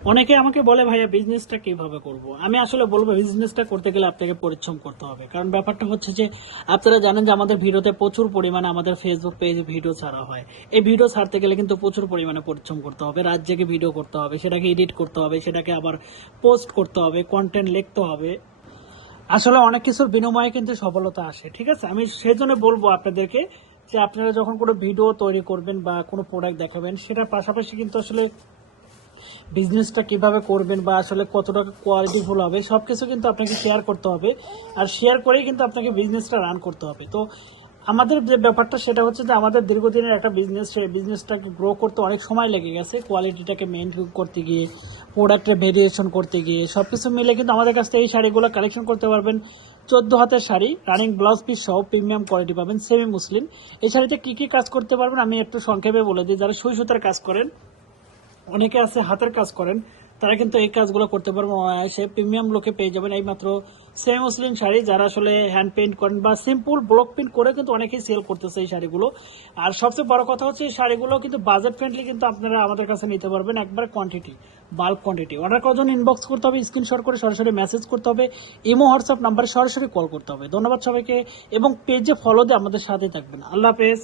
অনেকে আমাকে বলে ভাইয়া বিজনেসটা কিভাবে করব। আমি আসলে বলবো বিজনেসটা করতে গেলে আপনাকে পরিশ্রম করতে হবে, কারণ ব্যাপারটা হচ্ছে যে আপনারা জানেন যে আমাদের ভিডিওতে প্রচুর পরিমাণে আমাদের ফেসবুক পেজে ভিডিও ছাড়া হয়। এই ভিডিও ছাড়তে গেলে কিন্তু প্রচুর পরিমাণে পরিশ্রম করতে হবে, রাত জেগে ভিডিও করতে হবে, সেটাকে এডিট করতে হবে, সেটাকে আবার পোস্ট করতে হবে, কন্টেন্ট লিখতে হবে। আসলে অনেক কিছুর বিনিময়ে কিন্তু সফলতা আসে, ঠিক আছে। আমি সেই জন্য বলবো আপনাদেরকে যে আপনারা যখন কোনো ভিডিও তৈরি করবেন বা কোনো প্রোডাক্ট দেখাবেন, সেটার পাশাপাশি কিন্তু আসলে বিজনেসটা কিভাবে করবেন বা আসলে কতটা কোয়ালিটিফুল হবে সবকিছু কিন্তু আপনাকে শেয়ার করতে হবে। আর শেয়ার করেই কিন্তু আপনাকে বিজনেসটা রান করতে হবে। তো আমাদের যে ব্যাপারটা সেটা হচ্ছে যে আমাদের দীর্ঘদিনের একটা বিজনেস, সেই বিজনেসটাকে গ্রো করতে অনেক সময় লেগে গেছে, কোয়ালিটিটাকে মেনটেন করতে গিয়ে, প্রোডাক্টের ভেরিয়েশন করতে গিয়ে, সবকিছু মিলে কিন্তু আমাদের কাছ থেকে এই শাড়িগুলো কালেকশন করতে পারবেন। 14 হাতের শাড়ি, রানিং ব্লাউজ পিস সহ প্রিমিয়াম কোয়ালিটি পাবেন, সেমি মুসলিম। এই শাড়িতে কি কি কাজ করতে পারবেন আমি একটু সংক্ষেপে বলে দিই। যারা সুই সুতার কাজ করেন, অনেকে আছে হাতের কাজ করেন, তারা কিন্তু এই কাজগুলো করতে পারবেন অনায়াসে। প্রিমিয়াম লোকে পেয়ে যাবেন এই মাত্র সেমি মুসলিম শাড়ি। যারা আসলে হ্যান্ড পেইন্ট করেন বা সিম্পল ব্লক প্রিন্ট করে কিন্তু অনেকেই সেল করতেছে এই শাড়িগুলো। আর সবচেয়ে বড় কথা হচ্ছে এই শাড়িগুলো কিন্তু বাজেট ফ্রেন্ডলি, কিন্তু আপনারা আমাদের কাছে নিতে পারবেন একবার কোয়ান্টিটি, বাল্ক কোয়ান্টিটি। অর্ডার করার জন্য ইনবক্স করতে হবে, স্ক্রিনশট করে সরাসরি মেসেজ করতে হবে, ইমো হোয়াটসঅ্যাপ নাম্বারে সরাসরি কল করতে হবে। ধন্যবাদ সবাইকে, এবং পেজে ফলো দিয়ে আমাদের সাথে থাকবেন। আল্লাহ হাফেজ।